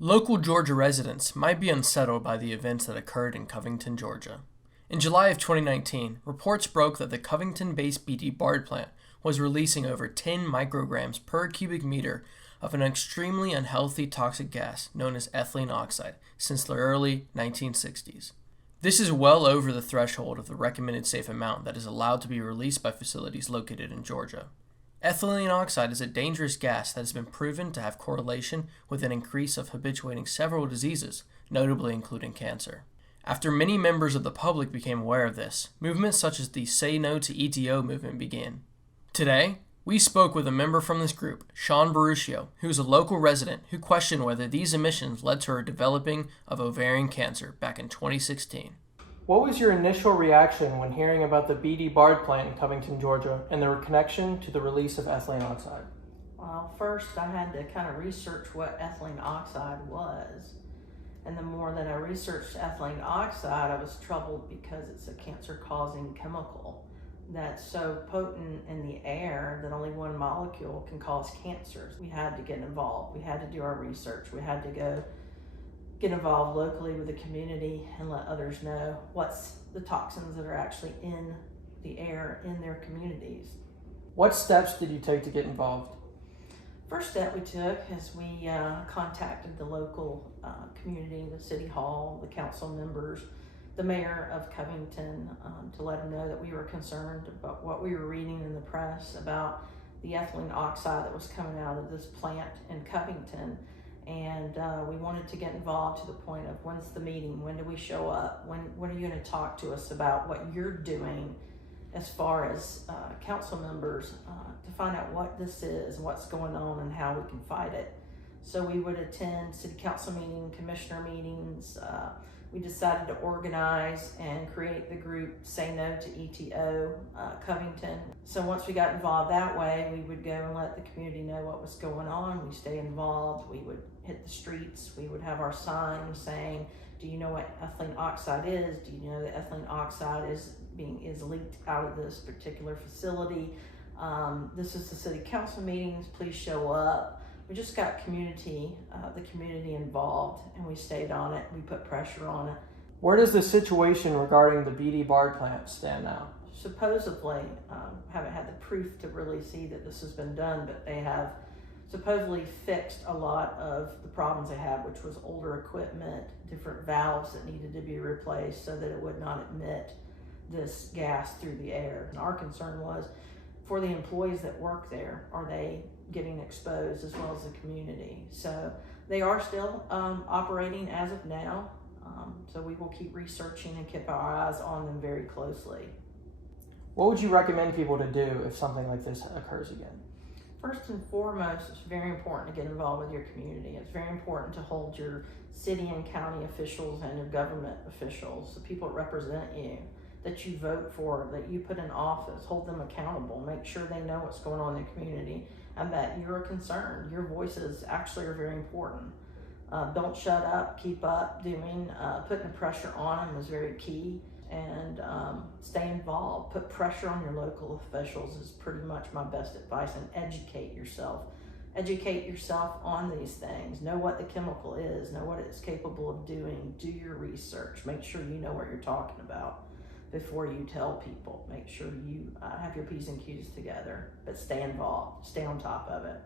Local Georgia residents might be unsettled by the events that occurred in Covington, Georgia. In July of 2019, reports broke that the Covington-based BD Bard plant was releasing over 10 micrograms per cubic meter of an extremely unhealthy toxic gas known as ethylene oxide since the early 1960s. This is well over the threshold of the recommended safe amount that is allowed to be released by facilities located in Georgia. Ethylene oxide is a dangerous gas that has been proven to have correlation with an increase of habituating several diseases, notably including cancer. After many members of the public became aware of this, movements such as the Say No To ETO movement began. Today, we spoke with a member from this group, Sean Baruccio, who is a local resident who questioned whether these emissions led to her developing of ovarian cancer back in 2016. What was your initial reaction when hearing about the BD Bard plant in Covington, Georgia, and their connection to the release of ethylene oxide? Well, first I had to kind of research what ethylene oxide was. And the more that I researched ethylene oxide, I was troubled because it's a cancer-causing chemical that's so potent in the air that only one molecule can cause cancers. We had to get involved. We had to do our research. We had to go get involved locally with the community and let others know what's the toxins that are actually in the air in their communities. What steps did you take to get involved? First step we took is we contacted the local community, the city hall, the council members, the mayor of Covington to let them know that we were concerned about what we were reading in the press about the ethylene oxide that was coming out of this plant in Covington. And we wanted to get involved to the point of when's the meeting, when do we show up, when are you going to talk to us about what you're doing as far as council members to find out what this is, what's going on, and how we can fight it. So we would attend city council meetings, commissioner meetings. We decided to organize and create the group Say No To ETO Covington. So once we got involved that way, we would go and let the community know what was going on. We stay involved. We would hit the streets. We would have our signs saying, do you know what ethylene oxide is? Do you know that ethylene oxide is leaked out of this particular facility? This is the city council meetings. Please show up. We just got the community involved, and we stayed on it. We put pressure on it. Where does the situation regarding the BD Bard plant stand now? Supposedly, haven't had the proof to really see that this has been done, but they have supposedly fixed a lot of the problems they had, which was older equipment, different valves that needed to be replaced so that it would not emit this gas through the air. And our concern was for the employees that work there, are they getting exposed as well as the community? So they are still operating as of now. So we will keep researching and keep our eyes on them very closely. What would you recommend people to do if something like this occurs again? First and foremost, it's very important to get involved with your community. It's very important to hold your city and county officials and your government officials, the people that represent you, that you vote for, that you put in office, hold them accountable, make sure they know what's going on in the community and that you're concerned. Your voices actually are very important. Don't shut up, keep up doing, putting the pressure on them is very key, and stay involved. Put pressure on your local officials is pretty much my best advice, and educate yourself. Educate yourself on these things. Know what the chemical is, know what it's capable of doing, do your research, make sure you know what you're talking about before you tell people. Make sure you have your P's and Q's together, but stay involved, stay on top of it.